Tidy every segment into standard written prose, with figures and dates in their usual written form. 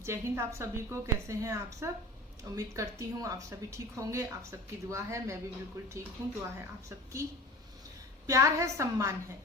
जय हिंद आप सभी को। कैसे हैं आप सब? उम्मीद करती हूँ आप सभी ठीक होंगे। आप सबकी दुआ है, मैं भी बिल्कुल ठीक हूँ। दुआ है आप सबकी। प्यार है, सम्मान है।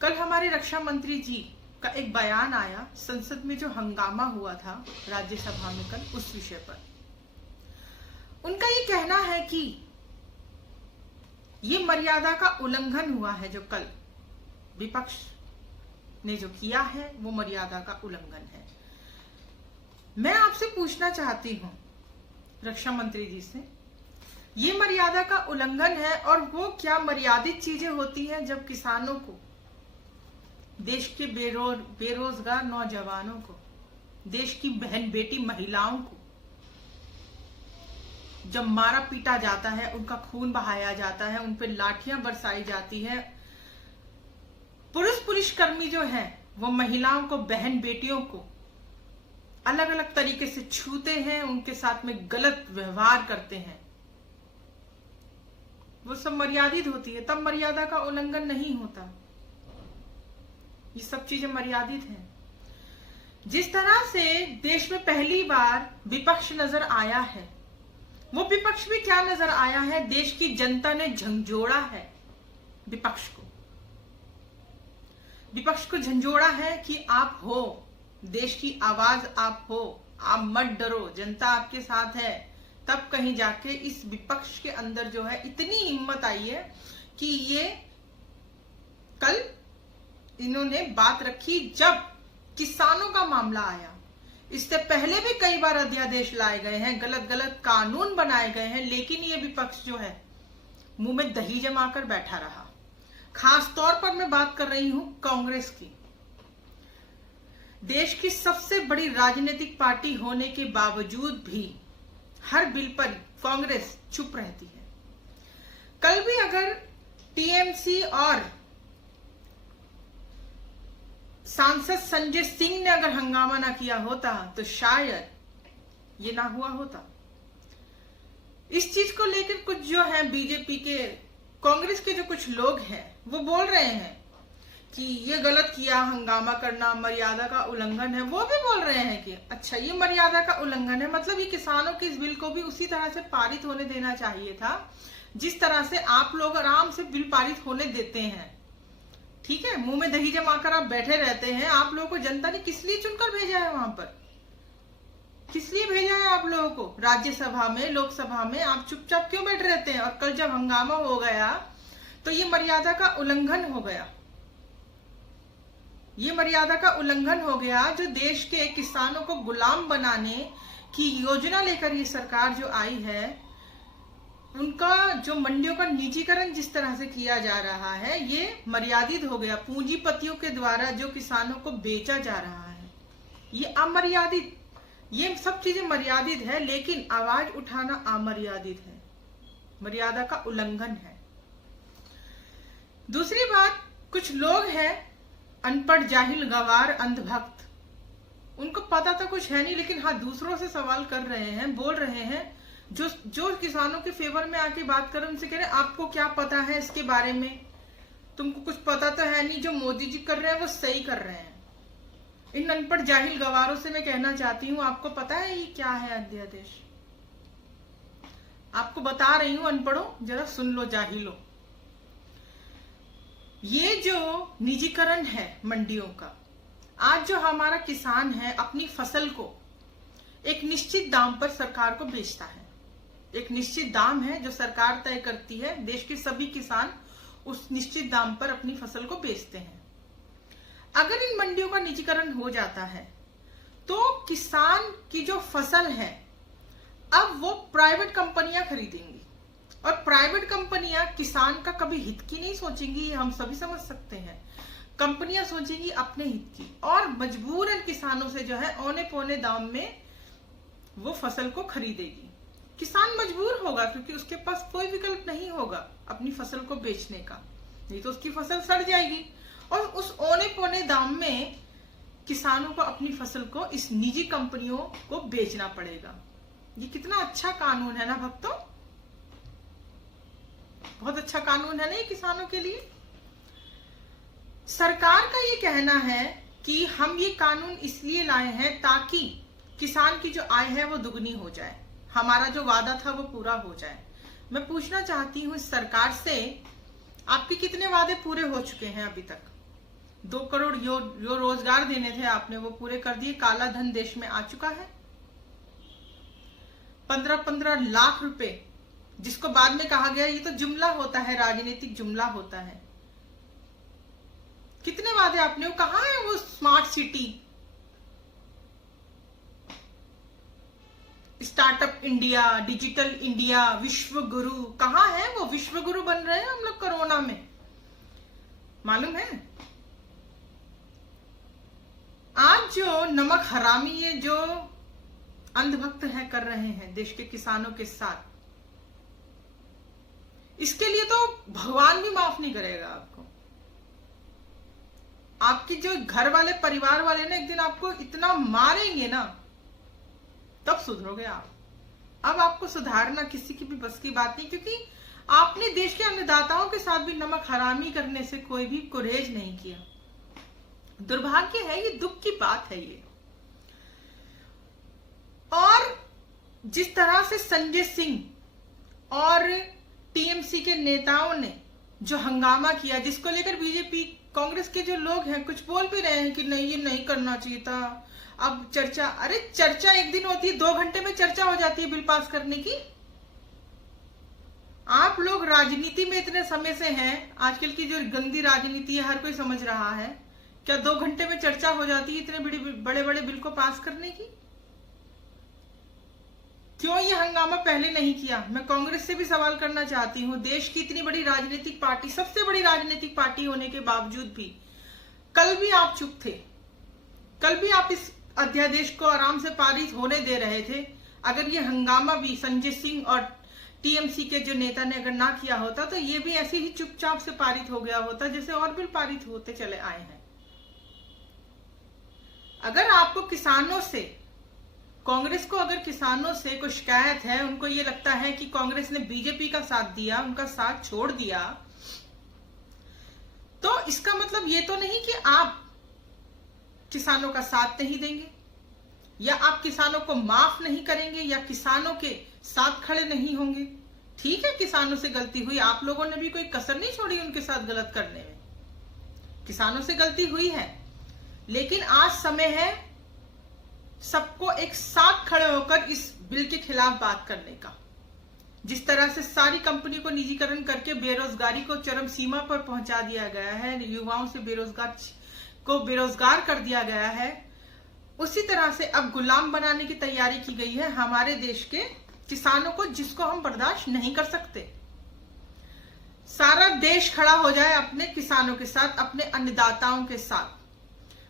कल हमारे रक्षा मंत्री जी का एक बयान आया संसद में, जो हंगामा हुआ था राज्यसभा में कल, उस विषय पर उनका ये कहना है कि ये मर्यादा का उल्लंघन हुआ है। जो कल विपक्ष ने जो किया है वो मर्यादा का उल्लंघन है। मैं आपसे पूछना चाहती हूँ रक्षा मंत्री जी से, ये मर्यादा का उल्लंघन है और वो क्या मर्यादित चीजें होती हैं जब किसानों को, देश के बेरोजगार नौजवानों को, देश की बहन बेटी महिलाओं को जब मारा पीटा जाता है, उनका खून बहाया जाता है, उन पर लाठियां बरसाई जाती है, पुलिसकर्मी जो है वो महिलाओं को, बहन बेटियों को अलग अलग तरीके से छूते हैं, उनके साथ में गलत व्यवहार करते हैं, वो सब मर्यादित होती है। तब मर्यादा का उल्लंघन नहीं होता। ये सब चीजें मर्यादित हैं। जिस तरह से देश में पहली बार विपक्ष नजर आया है, वो विपक्ष भी क्या नजर आया है? देश की जनता ने झंझोड़ा है विपक्ष को। विपक्ष को झंझोड़ा है कि आप हो, देश की आवाज आप हो, आप मत डरो, जनता आपके साथ है। तब कहीं जाके इस विपक्ष के अंदर जो है इतनी हिम्मत आई है कि ये कल इन्होंने बात रखी जब किसानों का मामला आया। इससे पहले भी कई बार अध्यादेश लाए गए हैं, गलत गलत कानून बनाए गए हैं, लेकिन ये विपक्ष जो है मुंह में दही जमाकर बैठा रहा। खास तौर पर मैं बात कर रही हूं कांग्रेस की। देश की सबसे बड़ी राजनीतिक पार्टी होने के बावजूद भी हर बिल पर कांग्रेस चुप रहती है। कल भी अगर टीएमसी और सांसद संजय सिंह ने अगर हंगामा ना किया होता तो शायद ये ना हुआ होता। इस चीज को लेकर कुछ जो है बीजेपी के, कांग्रेस के जो कुछ लोग हैं वो बोल रहे हैं कि ये गलत किया, हंगामा करना मर्यादा का उल्लंघन है। वो भी बोल रहे हैं कि अच्छा ये मर्यादा का उल्लंघन है, मतलब ये किसानों के इस बिल को भी उसी तरह से पारित होने देना चाहिए था जिस तरह से आप लोग आराम से बिल पारित होने देते हैं। ठीक है, मुंह में दही जमाकर आप बैठे रहते हैं। आप लोगों को जनता ने किस लिए चुनकर भेजा है? वहां पर किस लिए भेजा है आप लोगों को? राज्यसभा में, लोकसभा में आप चुपचाप क्यों बैठे रहते हैं? और कल जब हंगामा हो गया तो ये मर्यादा का उल्लंघन हो गया। ये मर्यादा का उल्लंघन हो गया। जो देश के किसानों को गुलाम बनाने की योजना लेकर ये सरकार जो आई है, उनका जो मंडियों का निजीकरण जिस तरह से किया जा रहा है, ये मर्यादित हो गया। पूंजीपतियों के द्वारा जो किसानों को बेचा जा रहा है, ये अमर्यादित, ये सब चीजें मर्यादित है, लेकिन आवाज उठाना अमर्यादित है, मर्यादा का उल्लंघन है। दूसरी बात, कुछ लोग हैं अनपढ़, जाहिल, गवार, अंधभक्त, उनको पता तो कुछ है नहीं, लेकिन हाँ दूसरों से सवाल कर रहे हैं, बोल रहे हैं। जो किसानों के फेवर में आके बात कर रहे हैं उनसे कह रहे हैं आपको क्या पता है इसके बारे में? तुमको कुछ पता तो है नहीं। जो मोदी जी कर रहे हैं वो सही कर रहे हैं। इन अनपढ़ जाहिल गवारों से मैं कहना चाहती हूँ, आपको पता है ये क्या है अध्यादेश? आपको बता रही हूँ अनपढ़ों, जरा सुन लो जाहिलो। ये जो निजीकरण है मंडियों का, आज जो हमारा किसान है अपनी फसल को एक निश्चित दाम पर सरकार को बेचता है। एक निश्चित दाम है जो सरकार तय करती है, देश के सभी किसान उस निश्चित दाम पर अपनी फसल को बेचते हैं। अगर इन मंडियों का निजीकरण हो जाता है तो किसान की जो फसल है अब वो प्राइवेट कंपनियां खरीदेंगी, और प्राइवेट कंपनियां किसान का कभी हित की नहीं सोचेंगी, ये हम सभी समझ सकते हैं। कंपनियां सोचेंगी अपने हित की, और मजबूरन किसानों से जो है औने पौने दाम में वो फसल को खरीदेगी। किसान मजबूर होगा क्योंकि उसके पास कोई विकल्प नहीं होगा अपनी फसल को बेचने का, नहीं तो उसकी फसल सड़ जाएगी। और उस औने पौने दाम में किसानों को अपनी फसल को इस निजी कंपनियों को बेचना पड़ेगा। ये कितना अच्छा कानून है ना भक्तों? बहुत अच्छा कानून है ना ये किसानों के लिए। सरकार का ये कहना है कि हम ये कानून इसलिए लाए हैं ताकि किसान की जो आय है वो दुगनी हो जाए, हमारा जो वादा था वो पूरा हो जाए। मैं पूछना चाहती हूँ इस सरकार से, आपके कितने वादे पूरे हो चुके हैं अभी तक? 2 करोड़ जो रोजगार देने थे आपने वो पूरे कर दिए, काला धन देश में आ चुका है। 15-15 लाख रुपए, जिसको बाद में कहा गया ये तो जुमला होता है, राजनीतिक जुमला होता है। कितने वादे आपने, वो कहाँ है वो smart city, startup India, digital India, विश्व गुरु, कहाँ है वो? विश्व गुरु बन रहे हैं हम लोग कोरोना में, मालूम है? आज जो नमक हरामी ये जो अंधभक्त है कर रहे हैं देश के किसानों के साथ, इसके लिए तो भगवान भी माफ नहीं करेगा आपको। आपकी जो घर वाले परिवार वाले ना एक दिन आपको इतना मारेंगे ना, तब सुधरोगे आप। अब आपको सुधारना किसी की भी बस की बात नहीं, क्योंकि आपने देश के अन्नदाताओं के साथ भी नमक हरामी करने से कोई भी गुरेज नहीं किया। दुर्भाग्य है ये, दुख की बात है ये। और जिस तरह से संजय सिंह और टीएमसी के नेताओं ने जो हंगामा किया, जिसको लेकर बीजेपी कांग्रेस के जो लोग हैं कुछ बोल भी रहे हैं कि नहीं ये नहीं करना चाहिए था, अब चर्चा, अरे चर्चा एक दिन होती है, 2 घंटे में चर्चा हो जाती है बिल पास करने की। आप लोग राजनीति में इतने समय से हैं, आजकल की जो गंदी राजनीति है हर कोई समझ रहा है, क्या 2 घंटे में चर्चा हो जाती है इतने बड़े बड़े बिल को पास करने की? क्यों ये हंगामा पहले नहीं किया? मैं कांग्रेस से भी सवाल करना चाहती हूँ। देश की इतनी बड़ी राजनीतिक पार्टी, सबसे बड़ी राजनीतिक पार्टी होने के बावजूद भी कल भी आप चुप थे, कल भी आप इस अध्यादेश को आराम से पारित होने दे रहे थे। अगर ये हंगामा भी संजय सिंह और टीएमसी के जो नेता ने अगर ना किया होता तो ये भी ऐसे ही चुपचाप से पारित हो गया होता जैसे और बिल पारित होते चले आए हैं। अगर आपको किसानों से, कांग्रेस को अगर किसानों से कोई शिकायत है, उनको ये लगता है कि कांग्रेस ने बीजेपी का साथ दिया, उनका साथ छोड़ दिया, तो इसका मतलब ये तो नहीं कि आप किसानों का साथ नहीं देंगे, या आप किसानों को माफ नहीं करेंगे, या किसानों के साथ खड़े नहीं होंगे। ठीक है, किसानों से गलती हुई, आप लोगों ने भी कोई कसर नहीं छोड़ी उनके साथ गलत करने में, किसानों से गलती हुई है, लेकिन आज समय है सबको एक साथ खड़े होकर इस बिल के खिलाफ बात करने का। जिस तरह से सारी कंपनी को निजीकरण करके बेरोजगारी को चरम सीमा पर पहुंचा दिया गया है, युवाओं से बेरोजगार कर दिया गया है, उसी तरह से अब गुलाम बनाने की तैयारी की गई है हमारे देश के किसानों को, जिसको हम बर्दाश्त नहीं कर सकते। सारा देश खड़ा हो जाए अपने किसानों के साथ, अपने अन्नदाताओं के साथ।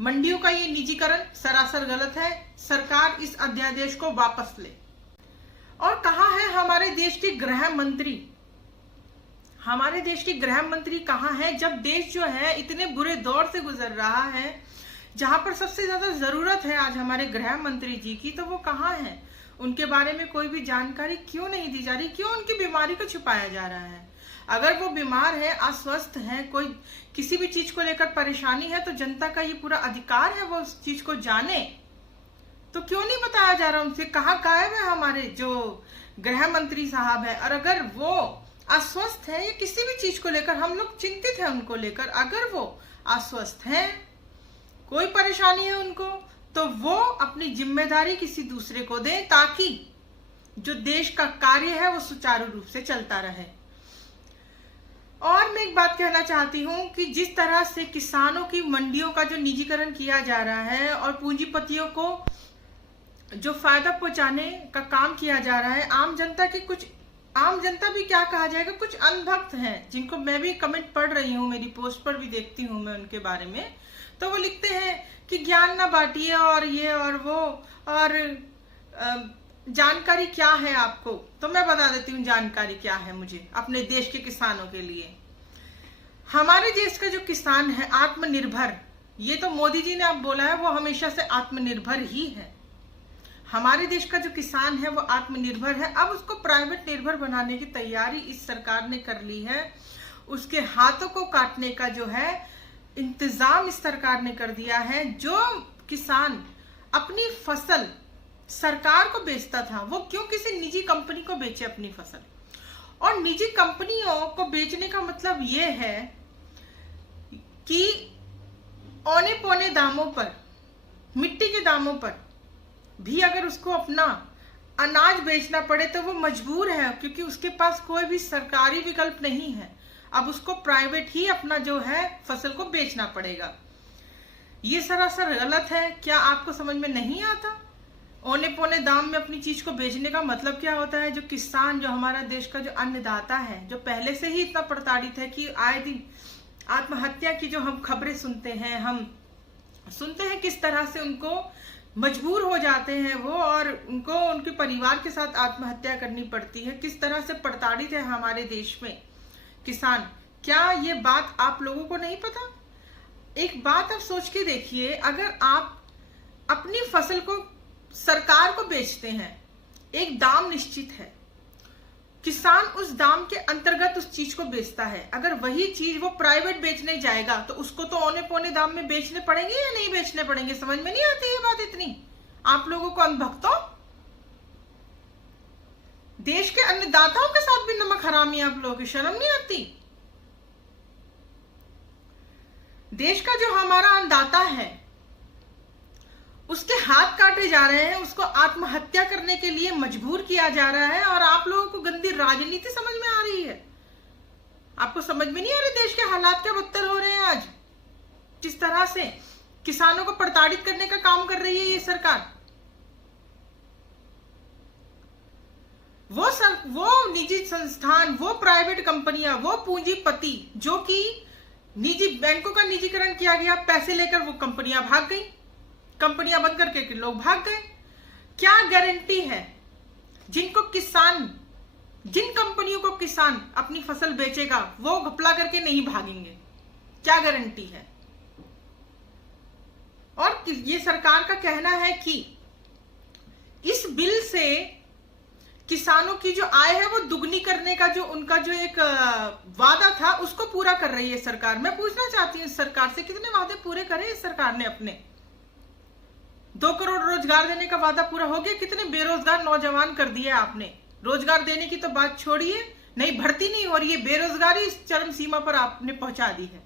मंडियों का ये निजीकरण सरासर गलत है, सरकार इस अध्यादेश को वापस ले। और कहाँ है हमारे देश की गृह मंत्री? हमारे देश की गृह मंत्री कहाँ है, जब देश जो है इतने बुरे दौर से गुजर रहा है, जहां पर सबसे ज्यादा जरूरत है आज हमारे गृह मंत्री जी की, तो वो कहाँ है? उनके बारे में कोई भी जानकारी क्यों नहीं दी जा रही? क्यों उनकी बीमारी को छुपाया जा रहा है? अगर वो बीमार है, अस्वस्थ है, कोई किसी भी चीज को लेकर परेशानी है, तो जनता का ये पूरा अधिकार है वो उस चीज को जाने, तो क्यों नहीं बताया जा रहा उनसे? कहाँ गायब है हमारे जो गृह मंत्री साहब है? और अगर वो अस्वस्थ है या किसी भी चीज को लेकर, हम लोग चिंतित हैं उनको लेकर, अगर वो अस्वस्थ हैं, कोई परेशानी है उनको, तो वो अपनी जिम्मेदारी किसी दूसरे को दें, ताकि जो देश का कार्य है वो सुचारू रूप से चलता रहे। और मैं एक बात कहना चाहती हूं कि जिस तरह से किसानों की मंडियों का जो निजीकरण किया जा रहा है और पूंजीपतियों को जो फायदा पहुंचाने का काम किया जा रहा है, आम जनता भी क्या कहा जाएगा, कुछ अनभक्त हैं, जिनको मैं भी कमेंट पढ़ रही हूँ, मेरी पोस्ट पर भी देखती हूँ मैं उनके बारे में, तो वो लिखते हैं कि ज्ञान ना बांटिए और ये और वो, और जानकारी क्या है आपको? तो मैं बता देती हूँ जानकारी क्या है मुझे अपने देश के किसानों के लिए। हमारे देश का जो किसान है आत्मनिर्भर, ये तो मोदी जी ने अब बोला है, वो हमेशा से आत्मनिर्भर ही है। हमारे देश का जो किसान है वो आत्मनिर्भर है। अब उसको प्राइवेट निर्भर बनाने की तैयारी इस सरकार ने कर ली है। उसके हाथों को काटने का जो है इंतजाम इस सरकार ने कर दिया है। जो किसान अपनी फसल सरकार को बेचता था, वो क्यों किसी निजी कंपनी को बेचे अपनी फसल? और निजी कंपनियों को बेचने का मतलब ये है कि औने पौने दामों पर, मिट्टी के दामों पर भी अगर उसको अपना अनाज बेचना पड़े तो वो मजबूर है, क्योंकि उसके पास कोई भी सरकारी विकल्प नहीं है। अब उसको प्राइवेट ही अपना जो है फसल को बेचना पड़ेगा। ये सरासर गलत है। क्या आपको समझ में नहीं आता? औने पौने दाम में अपनी चीज को बेचने का मतलब क्या होता है? जो किसान, जो हमारा देश का जो अन्नदाता है, जो पहले से ही इतना प्रताड़ित है कि आए दिन आत्महत्या की जो हम खबरें सुनते हैं, हम सुनते हैं किस तरह से उनको मजबूर हो जाते हैं वो, और उनको उनके परिवार के साथ आत्महत्या करनी पड़ती है, किस तरह से प्रताड़ित है हमारे देश में किसान। क्या ये बात आप लोगों को नहीं पता? एक बात आप सोच के देखिए, अगर आप अपनी फसल को सरकार को बेचते हैं, एक दाम निश्चित है, किसान उस दाम के अंतर्गत उस चीज को बेचता है। अगर वही चीज वो प्राइवेट बेचने जाएगा तो उसको तो औने पौने दाम में बेचने पड़ेंगे या नहीं बेचने पड़ेंगे? समझ में नहीं आती ये बात इतनी आप लोगों को, अनभक्तों। देश के अन्नदाताओं के साथ भी नमक हरामी, आप लोगों की शर्म नहीं आती? देश का जो हमारा अन्नदाता है उसके हाथ काटे जा रहे हैं, उसको आत्महत्या करने के लिए मजबूर किया जा रहा है, और आप लोगों को गंदी राजनीति समझ में आ रही है। आपको समझ में नहीं आ रही देश के हालात क्या बदतर हो रहे हैं आज? किस तरह से किसानों को प्रताड़ित करने का काम कर रही है ये सरकार। वो निजी संस्थान, वो प्राइवेट कंपनियां, वो पूंजीपति जो कि निजी बैंकों का निजीकरण किया गया, पैसे लेकर वो कंपनियां भाग गई, कंपनियां बंद करके लोग भाग गए। क्या गारंटी है जिनको किसान, जिन कंपनियों को किसान अपनी फसल बेचेगा वो घपला करके नहीं भागेंगे? क्या गारंटी है? और ये सरकार का कहना है कि इस बिल से किसानों की जो आय है वो दुगनी करने का जो उनका जो एक वादा था उसको पूरा कर रही है सरकार। मैं पूछना चाहती हूँ सरकार से, कितने वादे पूरे करे इस सरकार ने अपने? 2 करोड़ रोजगार देने का वादा पूरा हो गया? कितने बेरोजगार नौजवान कर दिए आपने? रोजगार देने की तो बात छोड़िए, नहीं भर्ती नहीं हो रही है, बेरोजगारी इस चरम सीमा पर आपने पहुंचा दी है।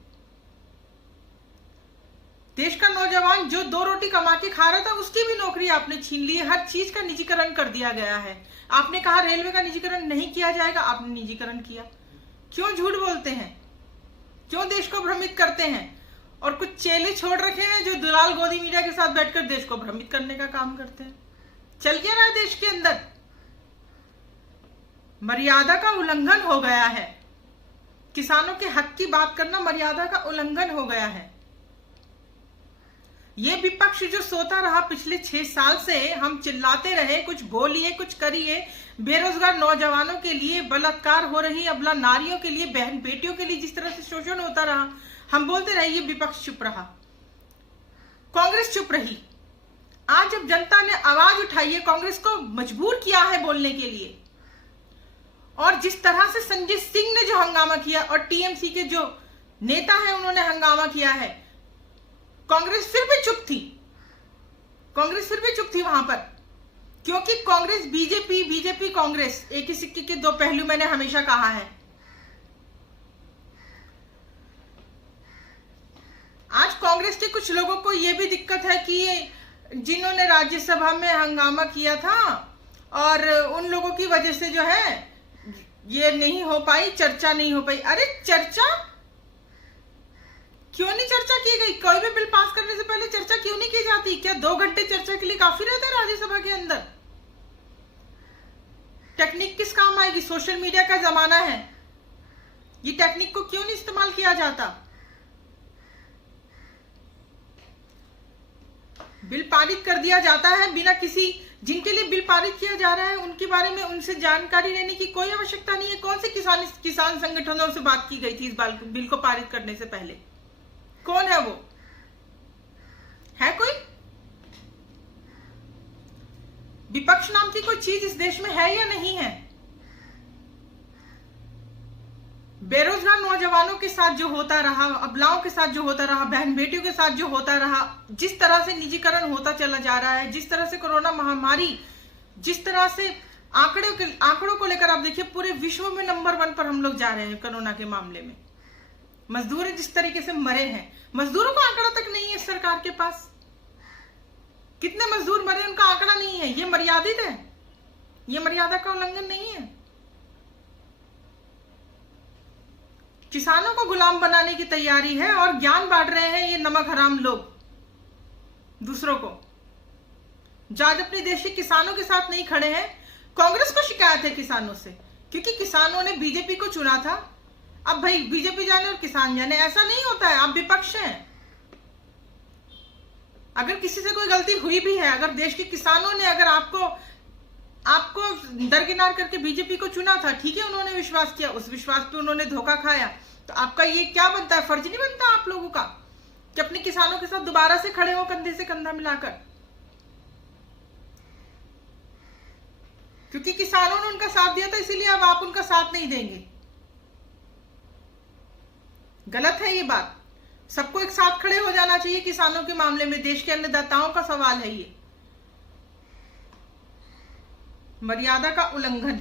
देश का नौजवान जो 2 रोटी कमा के खा रहा था उसकी भी नौकरी आपने छीन ली है। हर चीज का निजीकरण कर दिया गया है। आपने कहा रेलवे का निजीकरण नहीं किया जाएगा, आपने निजीकरण किया। क्यों झूठ बोलते हैं? क्यों देश को भ्रमित करते हैं? और कुछ चेले छोड़ रखे हैं जो दुलाल गोदी मीडिया के साथ बैठकर देश को भ्रमित करने का काम करते हैं। चल क्या रहा है देश के अंदर? मर्यादा का उल्लंघन हो गया है। किसानों के हक की बात करना मर्यादा का उल्लंघन हो गया है। ये विपक्ष जो सोता रहा पिछले 6 साल से, हम चिल्लाते रहे, कुछ बोलिए कुछ करिए, बेरोजगार नौजवानों के लिए, बलात्कार हो रही अबला नारियों के लिए, बहन बेटियों के लिए जिस तरह से शोषण होता रहा, हम बोलते रहे, ये विपक्ष चुप रहा, कांग्रेस चुप रही। आज जब जनता ने आवाज उठाई है, कांग्रेस को मजबूर किया है बोलने के लिए, और जिस तरह से संजय सिंह ने जो हंगामा किया और टीएमसी के जो नेता हैं उन्होंने हंगामा किया है, कांग्रेस फिर भी चुप थी। कांग्रेस फिर भी चुप थी वहां पर, क्योंकि कांग्रेस बीजेपी कांग्रेस एक ही सिक्के के 2 पहलू मैंने हमेशा कहा है। आज कांग्रेस के कुछ लोगों को यह भी दिक्कत है कि जिन्होंने राज्यसभा में हंगामा किया था और उन लोगों की वजह से जो है ये नहीं हो पाई, चर्चा नहीं हो पाई। अरे चर्चा क्यों नहीं चर्चा की गई? कोई भी बिल पास करने से पहले चर्चा क्यों नहीं की जाती? क्या 2 घंटे चर्चा के लिए काफी रहते हैं राज्यसभा के अंदर? टेक्निक किस काम आएगी? सोशल मीडिया का जमाना है, ये टेक्निक को क्यों नहीं इस्तेमाल किया जाता? बिल पारित कर दिया जाता है बिना किसी, जिनके लिए बिल पारित किया जा रहा है उनके बारे में उनसे जानकारी लेने की कोई आवश्यकता नहीं है। कौन से किसान संगठनों से बात की गई थी इस बिल को पारित करने से पहले? कौन है वो? है कोई? विपक्ष नाम की कोई चीज इस देश में है या नहीं है? बेरोजगार नौजवान नौजवानों के साथ जो होता रहा, अबलाओं के साथ जो होता रहा, बहन बेटियों के साथ जो होता रहा, जिस तरह से निजीकरण होता चला जा रहा है, जिस तरह से कोरोना महामारी, जिस तरह से आंकड़ों को लेकर आप देखिए पूरे विश्व में नंबर 1 पर हम लोग जा रहे हैं कोरोना के मामले में। मजदूर जिस तरीके से मरे हैं, मजदूरों का आंकड़ा तक नहीं है सरकार के पास। कितने मजदूर मरे उनका आंकड़ा नहीं है। ये मर्यादित है, ये मर्यादा का उल्लंघन नहीं है। किसानों को गुलाम बनाने की तैयारी है और ज्ञान बांट रहे हैं ये नमक हराम लोग दूसरों को। जो आज अपने देश के किसानों के साथ नहीं खड़े हैं, कांग्रेस को शिकायत है किसानों से, क्योंकि किसानों ने बीजेपी को चुना था। अब भाई बीजेपी जाने और किसान जाने, ऐसा नहीं होता है। आप विपक्ष हैं। अगर किसी से कोई गलती हुई भी है, अगर देश के किसानों ने अगर आपको दरकिनार करके बीजेपी को चुना था, ठीक है, उन्होंने विश्वास किया, उस विश्वास पे उन्होंने धोखा खाया, तो आपका ये क्या बनता है, फर्ज नहीं बनता आप लोगों का कि अपने किसानों के साथ दोबारा से खड़े हो कंधे से कंधा मिलाकर। क्योंकि किसानों ने उनका साथ दिया था, इसीलिए अब आप उनका साथ नहीं देंगे। गलत है ये बात। सबको एक साथ खड़े हो जाना चाहिए किसानों के मामले में। देश के अन्नदाताओं का सवाल है ये। मर्यादा का उल्लंघन।